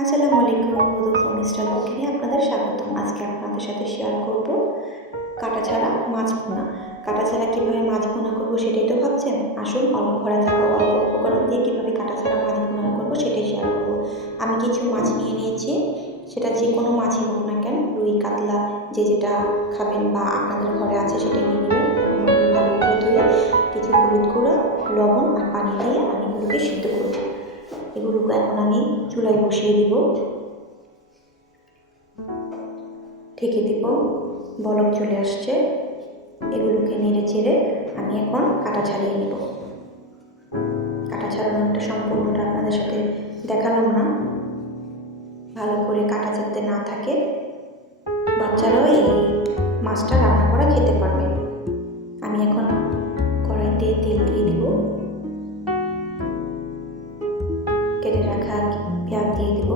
আসসালামু আলাইকুম, মধুর হোম স্টাইল কুকিংয়ে আপনাদের স্বাগতম। আজকে আপনাদের সাথে শেয়ার করব কাটা ছাড়া মাছ ভুনা। কাটা ছাড়া কীভাবে মাছ ভুনা করবো সেটাই তো ভাবছেন। আসুন ঘরে থাকা অল্প উপকরণ দিয়ে কীভাবে কাটা ছাড়া মাছ ভুনা করবো সেটাই শেয়ার করব। আমি কিছু মাছ নিয়ে নিয়েছি, সেটা যে কোনো মাছই হোক না কেন, রুই, কাতলা, যে যেটা খাবেন বা আপনাদের ঘরে আছে সেটাই নিয়ে নেবেন। ভালো করে ধুয়ে কিছু হলুদ গুঁড়ো, লবণ আর পানি দিয়ে আমি এগুলোকে সিদ্ধ করব। এগুলোকে এখন আমি চুলায় বসিয়ে দিব, ঢেকে দিব। বলক চলে আসছে, এগুলোকে নেড়ে চেড়ে আমি এখন কাটা ছাড়িয়ে নেব। কাটা ছাড়ানোটা সম্পূর্ণটা আপনাদের সাথে দেখালাম না, ভালো করে কাটা যাতে না থাকে, বাচ্চারাও এই মাছটা রান্না করা খেতে পারবে। আমি এখন কড়াইতে তেল দিয়ে দিব, কেটে রাখা পেঁয়াজ দিয়ে দিব।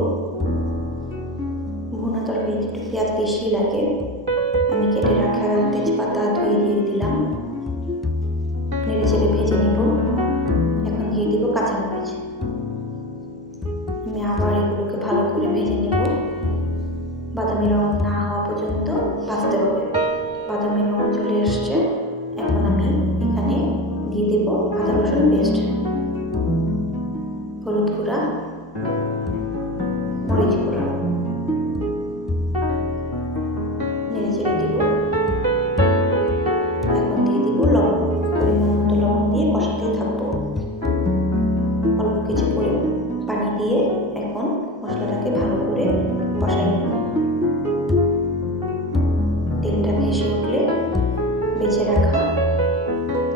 ভুনা তরকারিতে একটু পেঁয়াজ বেশি লাগে। আমি কেটে রাখা তেজপাতা ধুয়ে দিয়ে দিলাম, নেড়ে চেড়ে ভেজে নেব। এখন দিয়ে দিব কাঁচামরিচ। আমি আবার এগুলোকে ভালো করে ভেজে নেব, বাদামি রং না হওয়া পর্যন্ত ভাজতে হবে। বাদামি রং চলে আসছে, এখন আমি এখানে দিয়ে দেব আদা রসুন পেস্ট, হলুদ গুঁড়া, মরিচ গুঁড়া, নেড়ে চেড়ে দিব। এখন দিয়ে দিব লবণ, পরিমাণ মতো লবণ দিয়ে কষাতেই থাকবো। অল্প কিছু পানি দিয়ে এখন মশলাটাকে ভালো করে কষাই নেব। তেলটা ভেসে উঠলে বেছে রাখা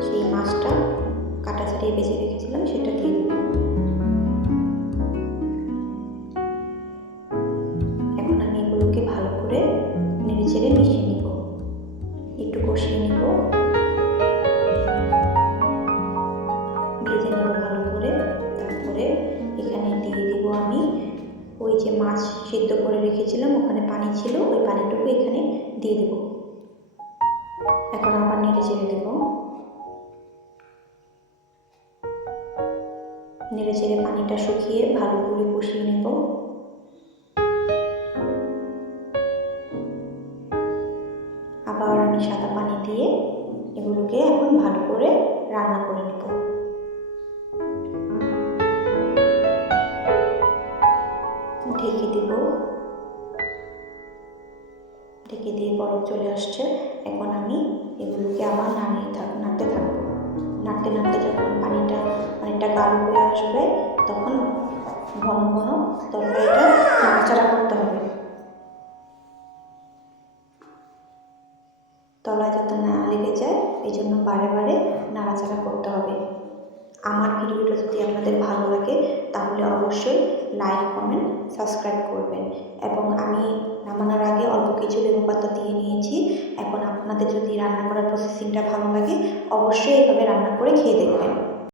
সেই মাছটা কাটা ছাড়িয়ে বেছে রেখেছিলাম সেটা দিয়ে দিব। এখন আমি এগুলোকে ভালো করে নেড়ে চেড়ে মিশিয়ে নিব, একটু কষিয়ে নিব, ভেজে নেব ভালো করে। তারপরে এখানে দিয়ে দিব আমি ওই যে মাছ সিদ্ধ করে রেখেছিলাম, ওখানে পানি ছিল, ওই পানিটুকু এখানে দিয়ে দেব। এখন আবার নেড়ে চেড়ে দেব, নেড়ে চেড়ে পানিটা শুকিয়ে ভালো করে কষিয়ে নেব। আবার আমি সাদা পানি দিয়ে এগুলোকে এখন ভালো করে রান্না করে নেব। ঢেকে দিব, ঢেকে দিয়ে বরফ চলে আসছে। এখন আমি এগুলোকে আবার নাড়তে থাকবো। নাড়তে নাড়তে যখন পানিটা গাঢ় হয়ে আসবে, তখন ঘন ঘন তরকারিটা নাড়াচাড়া করতে হবে, তলায় যাতে না লেগে যায়, এই জন্য বারে বারে নাড়াচাড়া করতে হবে। আমার ভিডিওটা যদি আপনাদের ভালো লাগে তাহলে অবশ্যই লাইক, কমেন্ট, সাবস্ক্রাইব করবেন। এবং আমি নামানোর আগে অল্প কিছু লেবু পাতা দিয়ে নিয়েছি। এখন আপনাদের যদি রান্না করার প্রসেসিংটা ভালো লাগে অবশ্যই এভাবে রান্না করে খেয়ে দেখবেন।